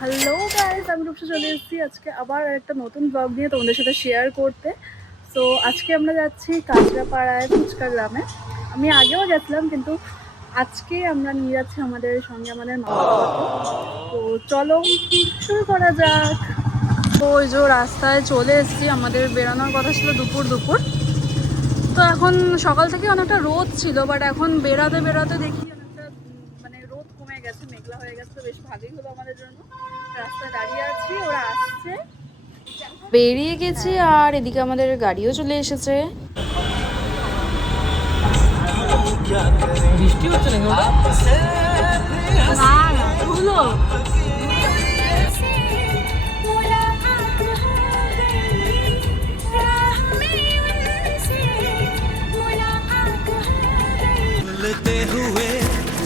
Hello guys, আমি রূপসা চলে এসেছি আজকে আবার একটা নতুন ব্লগ নিয়ে তোমাদের সাথে শেয়ার করতে। সো আজকে আমরা যাচ্ছি কাঁচরাপাড়ায় ফুচকা গ্রামে। আমি আগেও গেছিলাম, কিন্তু আজকে আমরা নিয়ে যাচ্ছি আমাদের সঙ্গে আমাদের মা বাবাকে। তো চলো শুরু করা যাক। তো ওই যে রাস্তায় চলে এসেছি, আমাদের বেরোনোর কথা ছিল দুপুর দুপুর। তো এখন সকাল থেকে অনেকটা রোদ ছিল, বাট এখন বেরাতে বেরাতে দেখি অনেকটা মানে রোদ কমে গেছে, মেঘলা হয়ে গেছে। তো বেশ ভালোই হলো আমাদের জন্য। রাস্তায় দাঁড়িয়ে আছি, ওরা আসছে, বেরিয়ে গেছি। আর এদিকে আমাদের গাড়িও চলে এসেছে। বৃষ্টি হচ্ছে मिलते हुए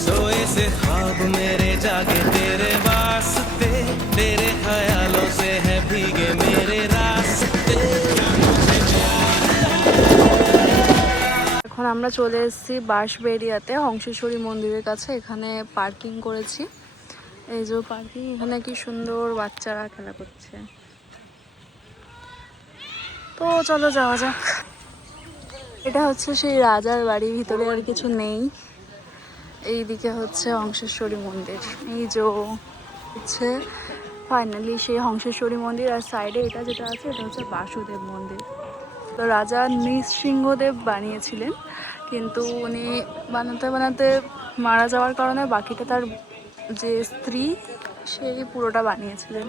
सोए से ख्वाब मेरे जागे तेरे वास्ते तेरे ख्यालों से है भीगे मेरे रास्ते। এখন আমরা চলে এসেছি বাঁশবেড়িয়াতে হংসেশ্বরী মন্দিরের কাছে। এখানে পার্কিং করেছি, এই যে পার্কিং। এখানে কি সুন্দর বাচ্চারা খেলা করছে। তো চলো যাওয়া যাক। এটা হচ্ছে সেই রাজার বাড়ি, ভিতরে আর কিছু নেই। এইদিকে হচ্ছে হংসেশ্বরী মন্দির, এই যে হচ্ছে ফাইনালি সেই হংসেশ্বরী মন্দির। আর সাইডে এটা যেটা আছে এটা হচ্ছে বাসুদেব মন্দির। তো রাজা নৃসিংহদেব বানিয়েছিলেন, কিন্তু উনি বানাতে বানাতে মারা যাওয়ার কারণে বাকিটা তার যে স্ত্রী সেই পুরোটা বানিয়েছিলেন।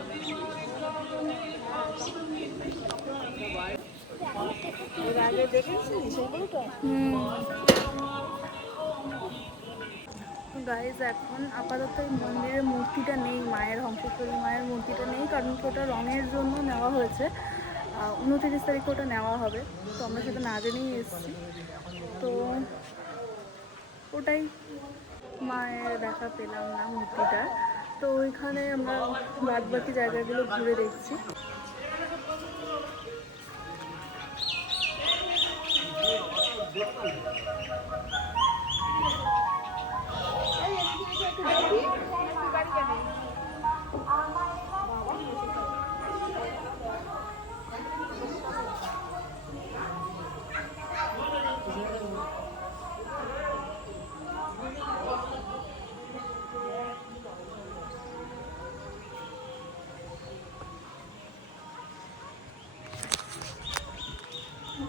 গাইজ এখন আপাতত এই মন্দিরের মূর্তিটা নেই, মায়ের হংসেশ্বরী মায়ের মূর্তিটা নেই, কারণ ওটা রঙের জন্য নেওয়া হয়েছে। 29 তারিখে ওটা নেওয়া হবে। তো আমরা সেটা না জেনেই এসেছি। তো ওটাই, মায়ের দেখা পেলাম না মূর্তিটা। তো ওইখানে আমরা বাদ বাকি জায়গাগুলো ঘুরে দেখছি।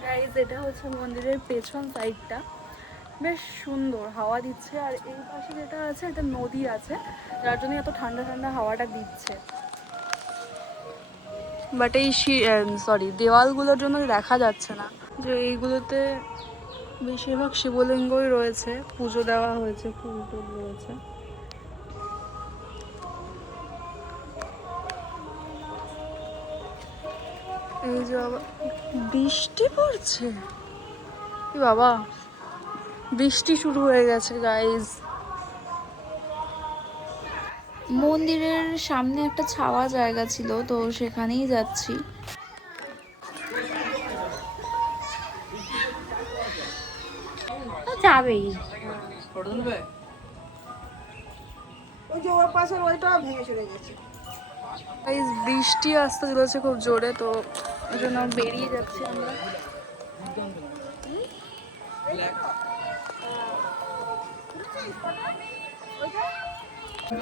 গাইজ এটা হচ্ছে মন্দিরের পেছন সাইডটা, বেশ সুন্দর হাওয়া দিচ্ছে। আর এই পাশে যেটা আছে এটা নদী আছে, যার জন্য এত ঠান্ডা ঠান্ডা হাওয়াটা দিচ্ছে। বাট এই দেওয়ালগুলোর জন্য দেখা যাচ্ছে না যে এইগুলোতে বেশিরভাগ শিবলিঙ্গই রয়েছে, পুজো দেওয়া হয়েছে, ফুল টুল রয়েছে। এই যে বাবা বৃষ্টি পড়ছে, কি বাবা বৃষ্টি শুরু হয়ে গেছে গাইজ। মন্দিরের সামনে একটা ছাওয়া জায়গা ছিল, তো সেখানেই যাচ্ছি। যাবেই ওই যে ওর পাশের ওইটা ভেঙে চলে গেছে। গাইজ বৃষ্টি আসতে চলেছে খুব জোরে, তো ওই জন্য বেরিয়ে যাচ্ছি আমরা।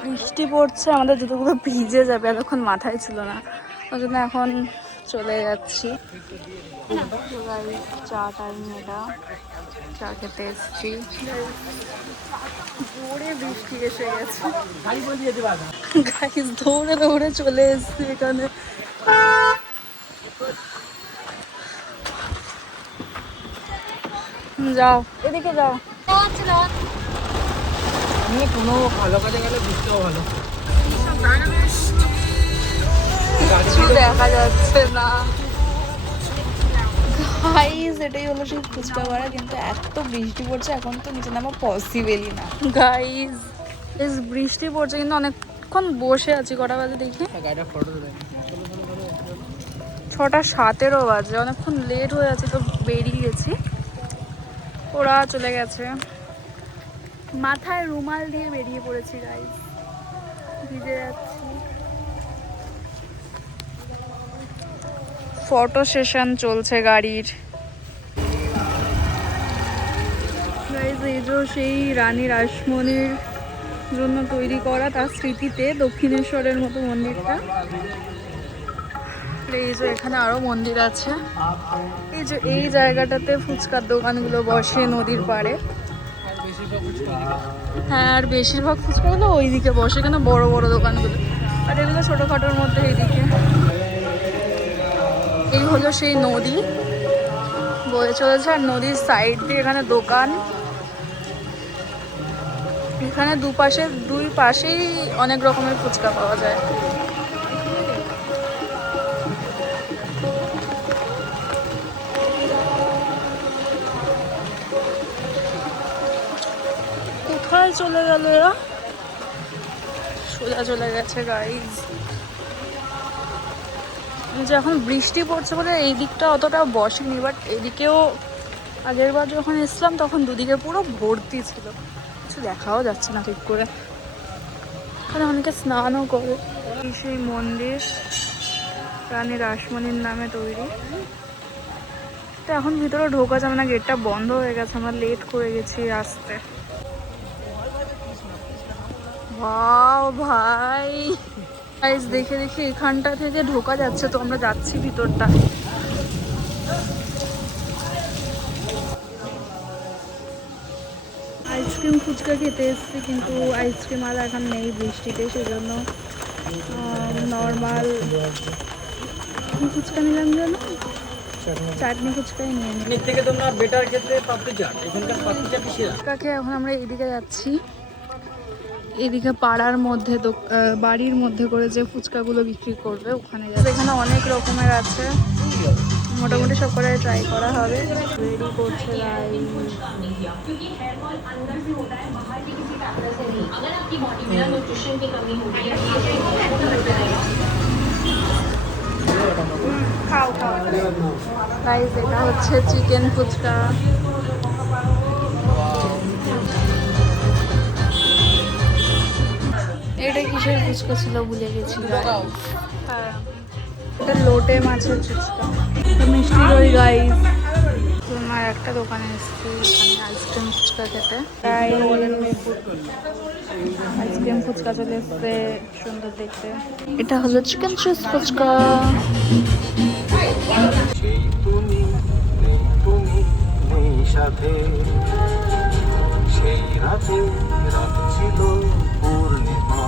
বৃষ্টি পড়ছে, আমাদের জুতোগুলো ভিজে যাবে, এতক্ষণ মাথায় ছিল না, ওই জন্য এখন চলে যাচ্ছি। চা টাইম, এটা চা খেতে এসছি। জোরে বৃষ্টি এসে গেছে, গাইজ দৌড়ে দৌড়ে চলে এসছি এখানে। যাও এদিকে যাও। আমি কোনো ভালো কাজে গেলে বুঝতেও ভালো। কিছু দেখা যাচ্ছে না গাইজ। এটাই হলো সেই ফুচকা ভাড়া, কিন্তু এত বৃষ্টি পড়ছে এখন তো নিচে নামা পসিবলই না গাইজ। বেশ বৃষ্টি পড়ছে, কিন্তু অনেকক্ষণ বসে আছি। কটা বাজে দেখি, 6:07 বাজে। অনেকক্ষণ লেট হয়ে আছে, তো বেরিয়ে গেছি। ওরা চলে গেছে, মাথায় রুমাল দিয়ে বেরিয়ে পড়েছি গাইজ। ভিজে যাচ্ছি। ফটো সেশন চলছে গাড়ির। গাইজ এই যে সেই রানী রাসমণির জন্য তৈরি করা, তার স্মৃতিতে দক্ষিণেশ্বরের মতো মন্দিরটা। এই যে এখানে আরো মন্দির আছে। এই যে এই জায়গাটাতে ফুচকার দোকানগুলো বসে নদীর পাড়ে। হ্যাঁ, আর বেশিরভাগ ফুচকাগুলো ওইদিকে বসে, কেন বড় বড় দোকানগুলো, আর এগুলো ছোটোখাটোর মধ্যে এইদিকে। এই হলো সেই নদী বয়ে চলেছে, আর নদীর সাইড দিয়ে এখানে দোকান। এখানে দুই পাশেই অনেক রকমের ফুচকা পাওয়া যায়। কোথায় চলে গেল এরা? সোজা চলে গেছে গাইজ। যে এখন বৃষ্টি পড়ছে বলে এই দিকটা অতটা বসেনি, বাট এদিকেও আগের বার যখন এসলাম তখন দুদিকে পুরো ভর্তি ছিল, কিছু দেখাও যাচ্ছে না ঠিক করে। এখানে অনেকে স্নানও করে। এই সেই মন্দির রানী রাসমণির নামে তৈরি। তো এখন ভিতরে ঢোকা যাবে না, গেটটা বন্ধ হয়ে গেছে, আমরা লেট করে গেছি আসতে। ওয়াও ভাই, গাইস দেখে দেখে এখানটা থেকে ঢোকা যাচ্ছে, তো আমরা যাচ্ছি ভিতরটা। আইসক্রিম ফুচকা খেতে এসেছি, কিন্তু আইসক্রিম আর এখন নেই বৃষ্টিতে, সেজন্য নর্মাল ফুচকা নিলাম। যেন চাটনি ফুচকাই নিয়ে নিই। এর থেকে তোমরা বেটার ক্ষেত্রে পাপড়ি চাট, এখানকার পাপড়ি চাটই সেরা। ফুচকাকে এখন আমরা এইদিকে যাচ্ছি। এদিকে পাড়ার মধ্যে বাড়ির মধ্যে করে যে ফুচকাগুলো বিক্রি করবে ওখানে যাচ্ছে। এখানে অনেক রকমের আছে, মোটামুটি সব করে ট্রাই করা হবে। রেডি করছে খাও খাও গাইস। এটা হচ্ছে চিকেন ফুচকা। এটা কিসের ফুচকা ছিল ভুলে গেছি। হ্যাঁ, এটা লোটে মাছের ফুচকা। মিষ্টি দই গাইস। তোমার একটা দোকানে এসেছি এখানে আইসক্রিম ফুচকা খেতে। তাই আইসক্রিম ফুচকা চলে এসছে, সুন্দর দেখতে। এটা হলো চিকেন চিজ ফুচকা। সেই তুমি নেই সাথে, সেই রাতে রাত ছিল পূর্ণিমা।